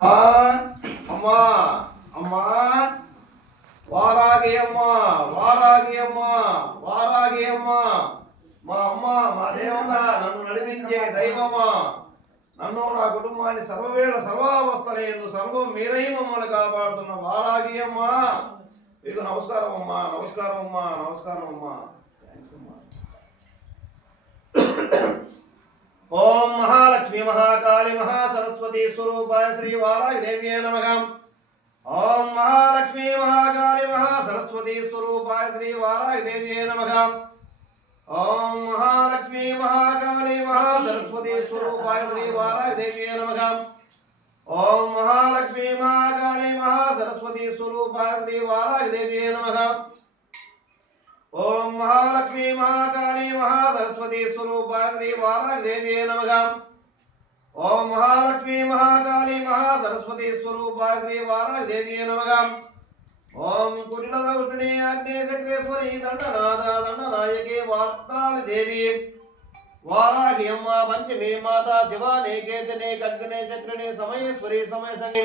ఆ, అమ్మా అమ్మా వారాగి అమ్మా వారాగి అమ్మా వారాగి అమ్మా. మా అమ్మ మా దేవత నన్ను నడిపించే దైవమా. నన్ను నా కుటుంబాన్ని సర్వవేళ సర్వావస్థల ఎందు సర్వం మీరై మమ్మల్ని కాపాడుతున్న వారాగి అమ్మా. మీకు నమస్కారం అమ్మా నమస్కారం అమ్మా నమస్కారం అమ్మా. థ్యాంక్స్ అమ్మా. ఓం మహా మహాసరస్వతి స్వరూపాయ శ్రీ వారాగి దేవ్యే నమః. ఓం మహాలక్ష్మి మహాకాళి మహాసరస్వతి స్వరూపాయ శ్రీ వారాగి దేవ్యే నమః. ఓం మహాలక్ష్మి మహాకాళి మహాసరస్వతి స్వరూపాయ శ్రీ వారాగి దేవ్యే నమః. ఓం మహాలక్ష్మి మహాకాళి మహాసరస్వతి స్వరూపాయ శ్రీ వారాగి దేవ్యే నమః. ఓం మహాలక్ష్మి మహాకాళి మహాసరస్వతి స్వరూపాయ శ్రీ వారాగి దేవ్యే నమః. ఓం మహాలక్ష్మి మహాకాళి మహాసరస్వతి స్వరూపాయ శ్రీ వారాగి నమగా ఓం కుటిలదౌషిణి అగ్నేశక్రేశ్వరి దండనాథ దండనాయకే వార్తాలి దేవి. వారాహి అమ్మ పంచమి మాత శివానే కేతనే కర్కనే చక్రనే సమయేశ్వరి సమయ సంగీ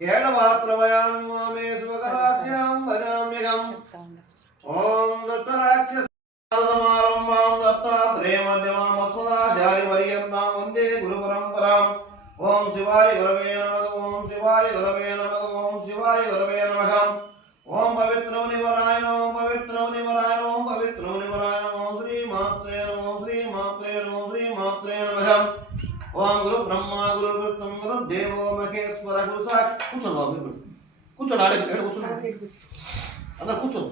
కేడవాత్రవయాం మామే సుగరాస్యాం భజామ్యహం ఓం దుష్టరాక్షస సమారంభాం పర్యంతాం వందే గురు పరంపరాం ఓం శివాయ గురవే నమః ఓం శివాయ గురవే నమః ఓం శివాయ గురవే నమః ఓం పవిత్రం నివరాయ ఓం పవిత్రం నివరాయ ఓం పవిత్రం నివరాయ ఓం శ్రీ మాత్రే నమో శ్రీ మాత్రే నమో శ్రీ మాత్రే నమః ఓం గురు బ్రహ్మ గురు విష్ణు ದೇವೋ ಮಹೇಶ್ವರ ಗುರು ಸಾಕ್ ಕೂಚೋಣ ಬಾಬು ಇಬ್ಬರು ಕೂಚೋಣ ಆಡೆ ಹೇಳಿ ಕೂಚೋಣ ಅಂದ್ರೆ ಕೂಚೋಣ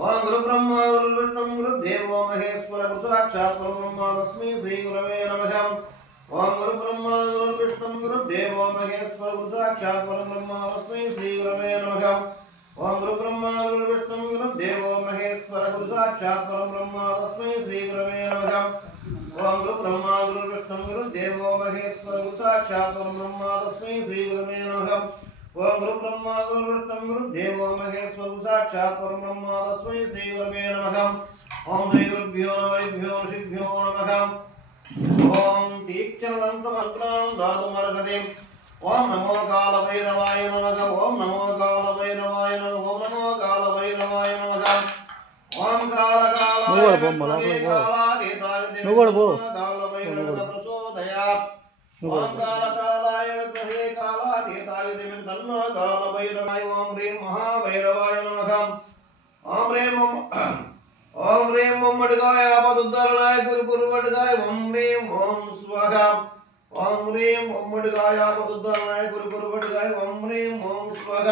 ಓಂ ಗುರು ಬ್ರಹ್ಮ ಗುರು ವಿಷ್ಣು ಗುರು ದೇವೋ ಮಹೇಶ್ವರ ಗುರು ಸಾಕ್ಷಾತ್ ಪರಬ್ರಹ್ಮ ತಸ್ಮೈ ಶ್ರೀ ಗುರವೇ ನಮಃ ಓಂ ಗುರು ಬ್ರಹ್ಮ ಗುರು ವಿಷ್ಣು ಗುರು ದೇವೋ ಮಹೇಶ್ವರ ಗುರು ಸಾಕ್ಷಾತ್ ಪರಬ್ರಹ್ಮ ತಸ್ಮೈ ಶ್ರೀ ಗುರವೇ ನಮಃ ಓಂ ಗುರು ಬ್ರಹ್ಮ ಗುರು ವಿಷ್ಣು ಗುರು ದೇವೋ ಮಹೇಶ್ವರ ಗುರು ಸಾಕ್ಷಾತ್ ಪರಬ್ರಹ್ಮ ತಸ್ಮೈ ಶ್ರೀ ಗುರವೇ ನಮಃ ఓం గురు బ్రహ్మ గురు విష్ణు గురు దేవో మహేశ్వర గురు సాక్షాత్ బ్రహ్మ తస్మై శ్రీ గురవే నమః. ఓం గురు బ్రహ్మ గురు విష్ణు గురు దేవో మహేశ్వర గురు సాక్షాత్ బ్రహ్మ తస్మై శ్రీ గురవే నమః. ఓం శ్రీ గురుభ్యో నమః ఋషిభ్యో నమః ఓం తీక్షణదంతమంత్రం దాతుమర్హతే ఓం నమో కాలభైరవాయ నమః. ఓం నమో కాలభైరవాయ నమః. ఓం నమో కాలభైరవాయ నమః. ఓం కాల నువ్వు నువ్వు కూడా పో ఓం హ్రీం మమ్మడిగాయ ఆపదుద్ధరణాయ గురు గురువడిగాయ ఓం హ్రీం ఓం స్వహ ఓం హ్రీం మమ్మడిగాయ ఆపదుద్ధరణాయ గురు గురువడిగాయ ఓం హ్రీం ఓం స్వహ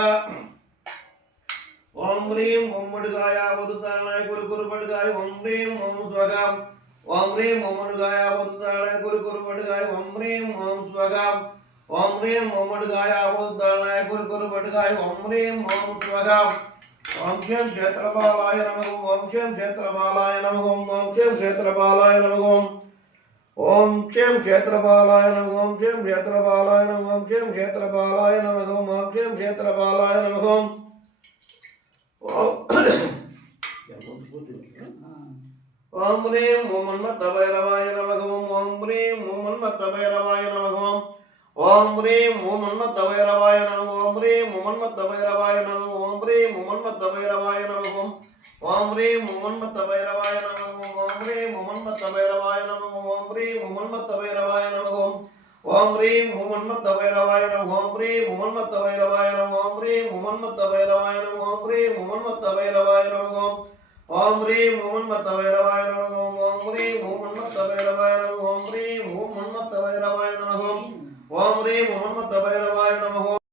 ఓం హ్రీం మమ్మడిగాయ ఆపదుద్ధరణాయ గురు గురువడిగాయ ఓం హ్రీం ఓం స్వహ ఓం హ్రీం మమ్మడుగాయ ఆపదుద్దరణాయ గురు గురువడిగాయ ఓం హ్రీం ఓం స్వహ ఓం హ్రీం మమ్మడుగాయ ఆపదుద్దరణాయ గురు గురువడిగాయ ఓం హ్రీం ఓం స్వహ ఓం క్షేం క్షేత్రపాలాయ నమగం ఓం క్షేం క్షేత్రపాలాయ నమగం ఓం క్షేం క్షేత్రపాలాయ నమగం ఓం క్షేం క్షేత్రపాలాయ నమః ఓం క్షేం క్షేత్రపాలాయ నమగం ఓం క్షేం క్షేత్రపాలాయ నమగం ఓం ஓம் ரீம் ஓம் மன்மத்தபைரவாய நமகமம் ஓம் ரீம் ஓம் மன்மத்தபைரவாய நமகமம் ஓம் ரீம் ஓம் மன்மத்தபைரவாய நம ஓம் ரீம் ஓம் மன்மத்தபைரவாய நம ஓம் ரீம் ஓம் மன்மத்தபைரவாய நமகம் ஓம் ரீம் ஓம் மன்மத்தபைரவாய நமகம் ஓம் ரீம் ஓம் மன்மத்தபைரவாய நமகம் ஓம் ரீம் ஓம் மன்மத்தபைரவாய நமகம் ஓம் ரீம் ஓம் மன்மத்தபைரவாய நம ஓம் ரீம் ஓம் மன்மத்தபைரவாய நம ஓம் ரீம் ஓம் மன்மத்தபைரவாய நம ஓம் ரீம் ஓம் மன்மத்தபைரவாய நமகம் ஓம் ரீம் ஓம் மத்த வைரவாய நமகம் ஓம் ரீம் ஓம் மத்த வைரவாய நமகம் ஓம் ரீம் ஓம் மத்த வைரவாய நமகம் ஓம் ரீம் ஓம் மத்த வைரவாய